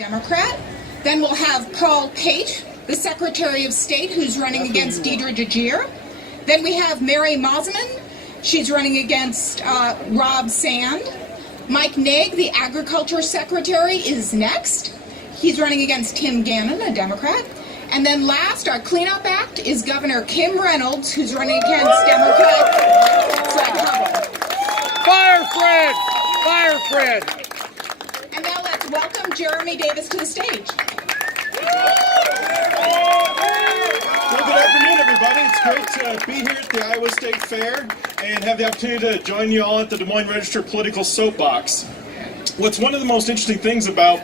Democrat. Then we'll have Paul Pate, the Secretary of State, who's running against Deidre DeGear. Then we have Mary Mosman. She's running against Rob Sand. Mike Naig, the Agriculture Secretary, is next. He's running against Tim Gannon, a Democrat. And then last, our cleanup act is Governor Kim Reynolds, who's running against Democrat Fred Hubbell. Fire Fred! Fire Fred! And now let's welcome Jeremy Davis to the stage. Well, good afternoon, everybody. It's great to be here at the Iowa State Fair and have the opportunity to join you all at the Des Moines Register Political Soapbox. What's one of the most interesting things about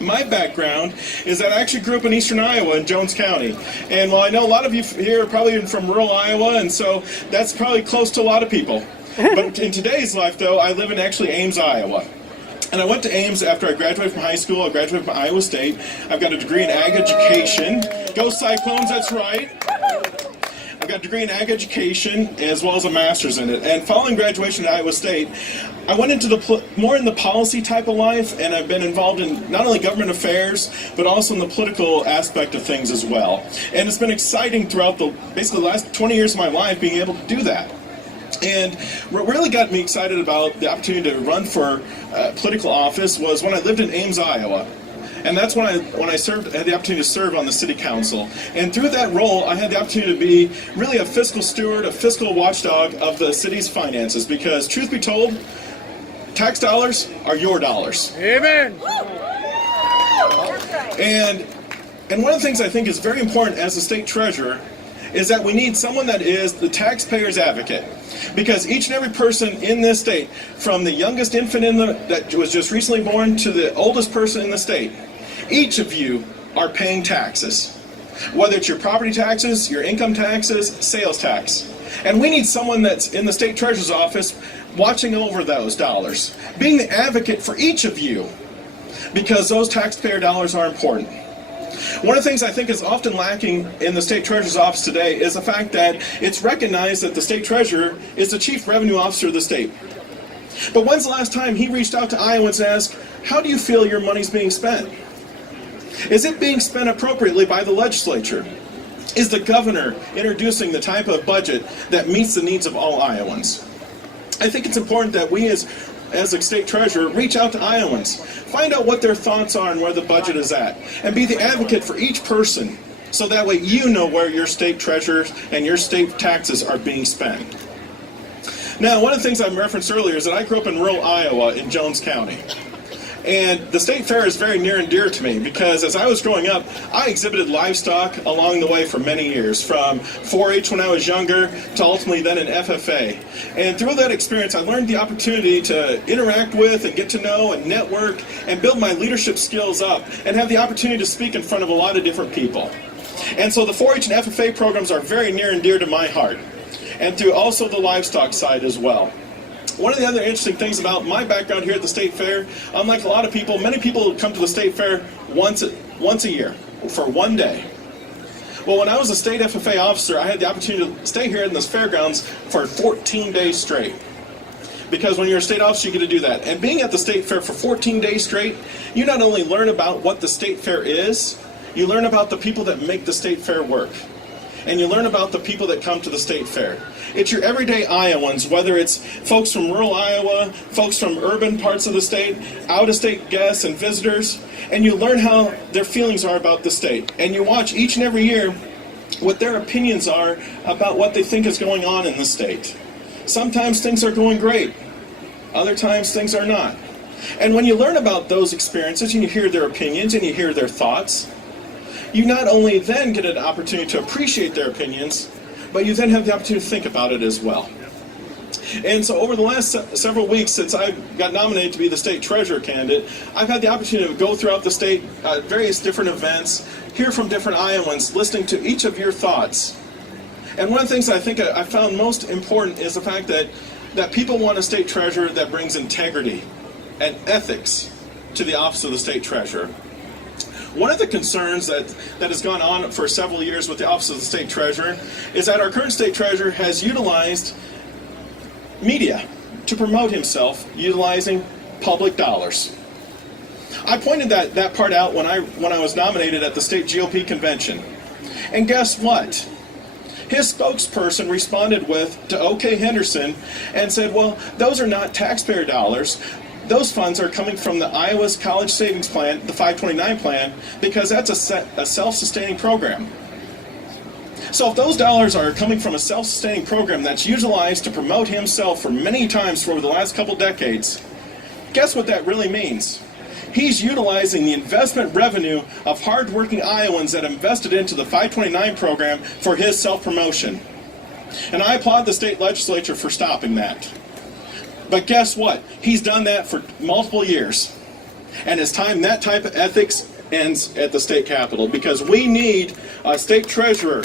my background is that I actually grew up in eastern Iowa in Jones County. And while I know a lot of you here are probably from rural Iowa, and so that's probably close to a lot of people. But in today's life, though, I live in actually Ames, Iowa. And I went to Ames after I graduated from high school. I graduated from Iowa State. I've got a degree in ag education. Go Cyclones, that's right. I've got a degree in ag education as well as a master's in it. And following graduation at Iowa State, I went into more in the policy type of life, and I've been involved in not only government affairs, but also in the political aspect of things as well. And it's been exciting throughout basically the last 20 years of my life being able to do that. And what really got me excited about the opportunity to run for political office was when I lived in Ames, Iowa. And that's when I had the opportunity to serve on the city council. And through that role, I had the opportunity to be really a fiscal steward, a fiscal watchdog of the city's finances. Because truth be told, tax dollars are your dollars. Amen. And one of the things I think is very important as a state treasurer is that we need someone that is the taxpayer's advocate. Because each and every person in this state, from the youngest infant that was just recently born to the oldest person in the state, each of you are paying taxes. Whether it's your property taxes, your income taxes, sales tax. And we need someone that's in the state treasurer's office watching over those dollars, being the advocate for each of you, because those taxpayer dollars are important. One of the things I think is often lacking in the state treasurer's office today is the fact that it's recognized that the state treasurer is the chief revenue officer of the state. But when's the last time he reached out to Iowans and asked, how do you feel your money's being spent? Is it being spent appropriately by the legislature? Is the governor introducing the type of budget that meets the needs of all Iowans? I think it's important that we as a state treasurer, reach out to Iowans, find out what their thoughts are and where the budget is at, and be the advocate for each person, so that way you know where your state treasurers and your state taxes are being spent. Now, one of the things I referenced earlier is that I grew up in rural Iowa in Jones County. And the state fair is very near and dear to me because as I was growing up, I exhibited livestock along the way for many years, from 4-H when I was younger to ultimately then in FFA. And through that experience, I learned the opportunity to interact with and get to know and network and build my leadership skills up and have the opportunity to speak in front of a lot of different people. And so the 4-H and FFA programs are very near and dear to my heart, and through also the livestock side as well. One of the other interesting things about my background here at the State Fair, unlike a lot of people, many people come to the State Fair once a year for one day. Well, when I was a state FFA officer, I had the opportunity to stay here in this fairgrounds for 14 days straight. Because when you're a state officer, you get to do that. And being at the State Fair for 14 days straight, you not only learn about what the State Fair is, you learn about the people that make the State Fair work. And you learn about the people that come to the State Fair. It's your everyday Iowans, whether it's folks from rural Iowa, folks from urban parts of the state, out-of-state guests and visitors, and you learn how their feelings are about the state. And you watch each and every year what their opinions are about what they think is going on in the state. Sometimes things are going great. Other times things are not. And when you learn about those experiences and you hear their opinions and you hear their thoughts, you not only then get an opportunity to appreciate their opinions, but you then have the opportunity to think about it as well. And so over the last several weeks since I got nominated to be the state treasurer candidate, I've had the opportunity to go throughout the state at various different events, hear from different Iowans, listening to each of your thoughts. And one of the things I think I found most important is the fact that people want a state treasurer that brings integrity and ethics to the office of the state treasurer. One of the concerns that has gone on for several years with the Office of the State Treasurer is that our current State Treasurer has utilized media to promote himself utilizing public dollars. I pointed that part out when I was nominated at the state GOP convention. And guess what? His spokesperson responded to OK Henderson and said, well, those are not taxpayer dollars. Those funds are coming from the Iowa's College Savings Plan, the 529 plan, because that's a self-sustaining program. So if those dollars are coming from a self-sustaining program that's utilized to promote himself for many times for over the last couple decades, guess what that really means? He's utilizing the investment revenue of hardworking Iowans that invested into the 529 program for his self-promotion. And I applaud the state legislature for stopping that. But guess what? He's done that for multiple years. And it's time that type of ethics ends at the state capitol, because we need a state treasurer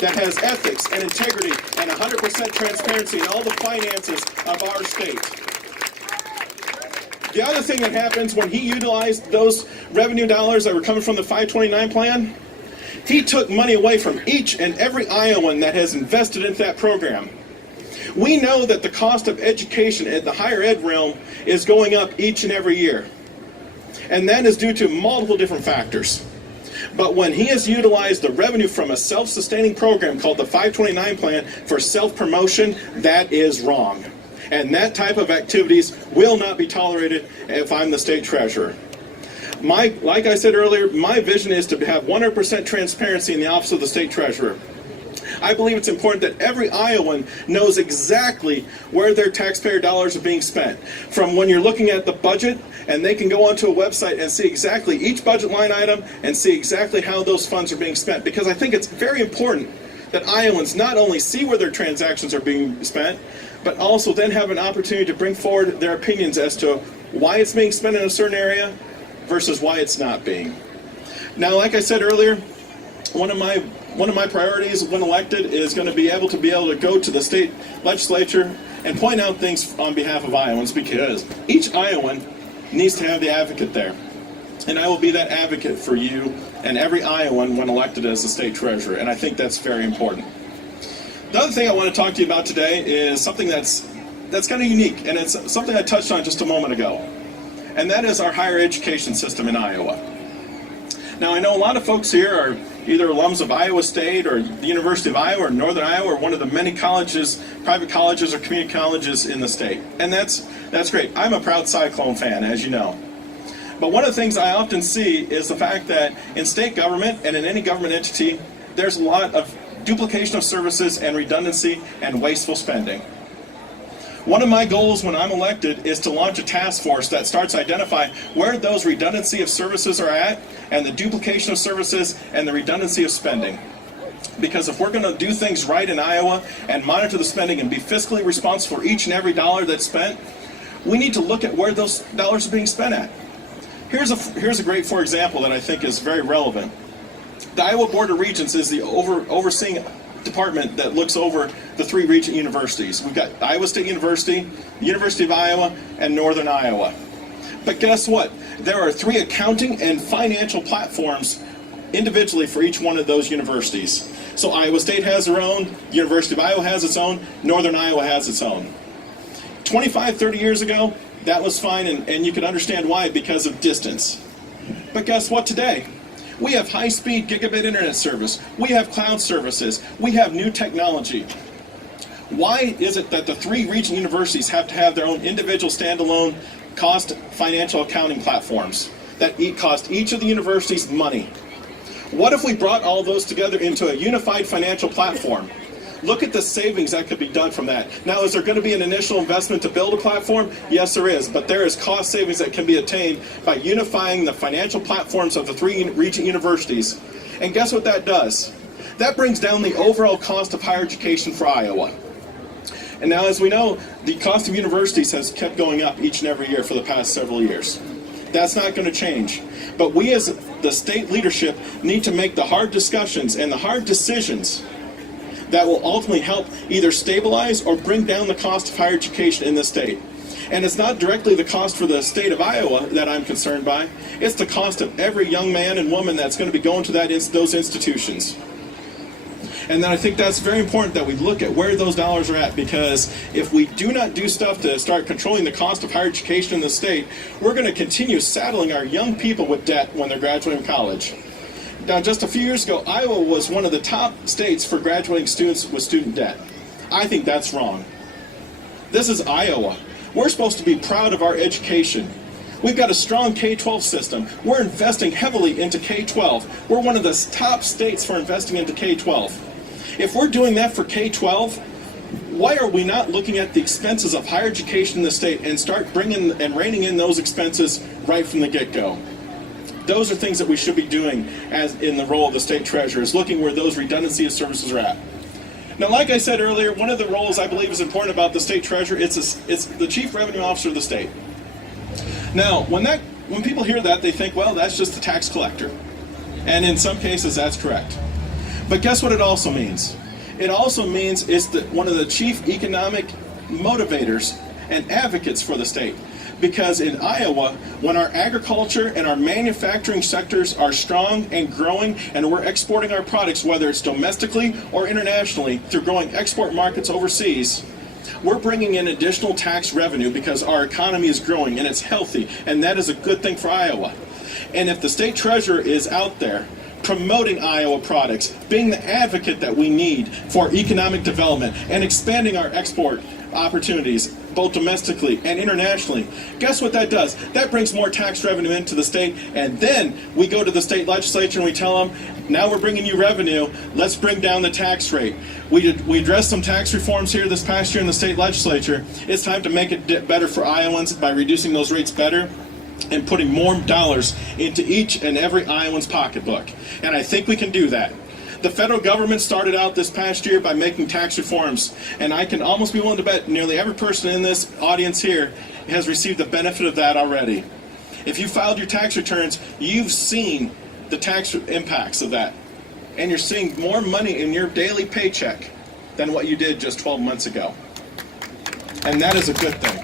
that has ethics and integrity and 100% transparency in all the finances of our state. The other thing that happens when he utilized those revenue dollars that were coming from the 529 plan, he took money away from each and every Iowan that has invested into that program. We know that the cost of education at the higher ed realm is going up each and every year. And that is due to multiple different factors. But when he has utilized the revenue from a self-sustaining program called the 529 plan for self-promotion, that is wrong. And that type of activities will not be tolerated if I'm the state treasurer. Like I said earlier, my vision is to have 100% transparency in the office of the state treasurer. I believe it's important that every Iowan knows exactly where their taxpayer dollars are being spent. From when you're looking at the budget, and they can go onto a website and see exactly each budget line item and see exactly how those funds are being spent. Because I think it's very important that Iowans not only see where their transactions are being spent, but also then have an opportunity to bring forward their opinions as to why it's being spent in a certain area versus why it's not being. Now, like I said earlier, one of my priorities when elected is going to be able to go to the state legislature and point out things on behalf of Iowans, because each Iowan needs to have the advocate there. And I will be that advocate for you and every Iowan when elected as the state treasurer, and I think that's very important. The other thing I want to talk to you about today is something that's kind of unique, and it's something I touched on just a moment ago, and that is our higher education system in Iowa. Now, I know a lot of folks here are either alums of Iowa State or the University of Iowa or Northern Iowa or one of the many colleges, private colleges or community colleges in the state. And that's great. I'm a proud Cyclone fan, as you know. But one of the things I often see is the fact that in state government and in any government entity, there's a lot of duplication of services and redundancy and wasteful spending. One of my goals when I'm elected is to launch a task force that starts to identify where those redundancy of services are at and the duplication of services and the redundancy of spending. Because if we're going to do things right in Iowa and monitor the spending and be fiscally responsible for each and every dollar that's spent, we need to look at where those dollars are being spent at. Here's a great for example that I think is very relevant. The Iowa Board of Regents is the overseeing department that looks over the three regent universities. We've got Iowa State University, the University of Iowa, and Northern Iowa. But guess what? There are 3 accounting and financial platforms individually for each one of those universities. So Iowa State has their own, University of Iowa has its own, Northern Iowa has its own. 25, 30 years ago, that was fine, and you could understand why, because of distance. But guess what today? We have high-speed gigabit internet service. We have cloud services. We have new technology. Why is it that the 3 region universities have to have their own individual standalone cost financial accounting platforms that cost each of the universities money? What if we brought all those together into a unified financial platform? Look at the savings that could be done from that. Now, is there going to be an initial investment to build a platform? Yes, there is. But there is cost savings that can be attained by unifying the financial platforms of the 3 region universities. And guess what that does? That brings down the overall cost of higher education for Iowa. And now, as we know, the cost of universities has kept going up each and every year for the past several years. That's not going to change. But we as the state leadership need to make the hard discussions and the hard decisions that will ultimately help either stabilize or bring down the cost of higher education in the state. And it's not directly the cost for the state of Iowa that I'm concerned by. It's the cost of every young man and woman that's going to be going to those institutions. And then I think that's very important that we look at where those dollars are at, because if we do not do stuff to start controlling the cost of higher education in the state, we're going to continue saddling our young people with debt when they're graduating from college. Now, just a few years ago, Iowa was one of the top states for graduating students with student debt. I think that's wrong. This is Iowa. We're supposed to be proud of our education. We've got a strong K-12 system. We're investing heavily into K-12. We're one of the top states for investing into K-12. If we're doing that for K-12, why are we not looking at the expenses of higher education in the state and start bringing and reining in those expenses right from the get-go? Those are things that we should be doing as in the role of the state treasurer, is looking where those redundancy of services are at. Now, like I said earlier, one of the roles I believe is important about the state treasurer, it's the chief revenue officer of the state. Now, when people hear that, they think, well, that's just the tax collector. And in some cases, that's correct. But guess what it also means? It also means it's one of the chief economic motivators and advocates for the state. Because in Iowa, when our agriculture and our manufacturing sectors are strong and growing, and we're exporting our products, whether it's domestically or internationally, through growing export markets overseas, we're bringing in additional tax revenue because our economy is growing and it's healthy, and that is a good thing for Iowa. And if the state treasurer is out there promoting Iowa products, being the advocate that we need for economic development, and expanding our export opportunities, both domestically and internationally, guess what that does? That brings more tax revenue into the state, and then we go to the state legislature and we tell them, now we're bringing you revenue, let's bring down the tax rate. We addressed some tax reforms here this past year in the state legislature. It's time to make it better for Iowans by reducing those rates better and putting more dollars into each and every Iowan's pocketbook. And I think we can do that. The federal government started out this past year by making tax reforms, and I can almost be willing to bet nearly every person in this audience here has received the benefit of that already. If you filed your tax returns, you've seen the tax impacts of that, and you're seeing more money in your daily paycheck than what you did just 12 months ago. And that is a good thing.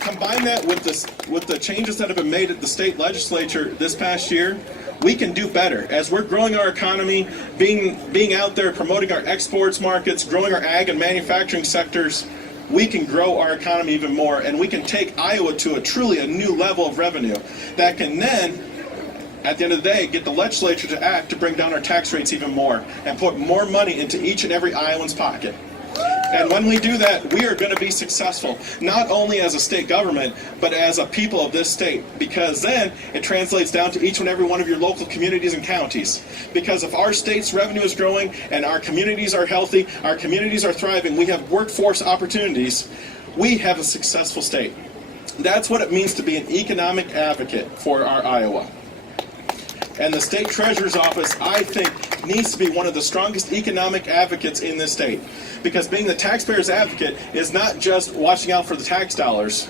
Combine that with the changes that have been made at the state legislature this past year, we can do better. As we're growing our economy, being out there promoting our exports markets, growing our ag and manufacturing sectors, we can grow our economy even more, and we can take Iowa to a new level of revenue that can then, at the end of the day, get the legislature to act to bring down our tax rates even more and put more money into each and every Iowan's pocket. And when we do that, we are going to be successful, not only as a state government, but as a people of this state, because then it translates down to each and every one of your local communities and counties. Because if our state's revenue is growing and our communities are healthy, our communities are thriving, we have workforce opportunities, we have a successful state. That's what it means to be an economic advocate for our Iowa. And the state treasurer's office, I think, needs to be one of the strongest economic advocates in this state. Because being the taxpayer's advocate is not just watching out for the tax dollars.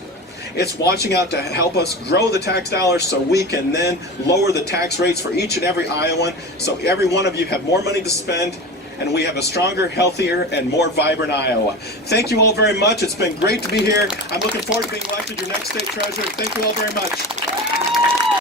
It's watching out to help us grow the tax dollars so we can then lower the tax rates for each and every Iowan, so every one of you have more money to spend, and we have a stronger, healthier, and more vibrant Iowa. Thank you all very much. It's been great to be here. I'm looking forward to being elected your next state treasurer. Thank you all very much.